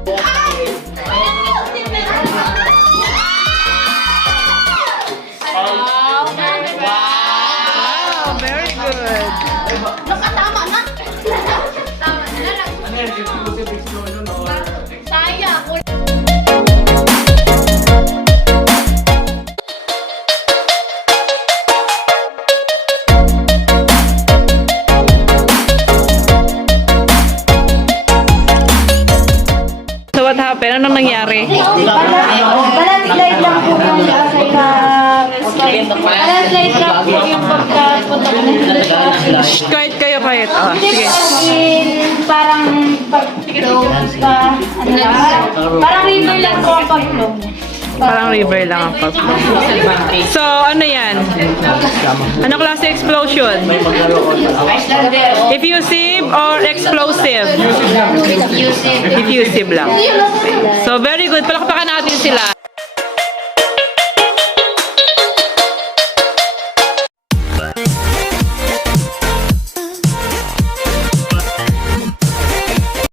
Wow, very good. Nakatama na. Tama na. Ano yan? Explosive explosion or... Saya ako. So what happened? Anong nangyari? Parang slide lang po yung slide lang po yung pagkapunta ko ng Kahit kayo, kahit. Oh, sige. parang pag-flow ka, parang river lang po ang pag-flow. Parang river lang ang pag. So, ano yan? Ano klase explosion? Diffusive or explosive? Diffusive lang. So, very good. Palakpakan natin sila.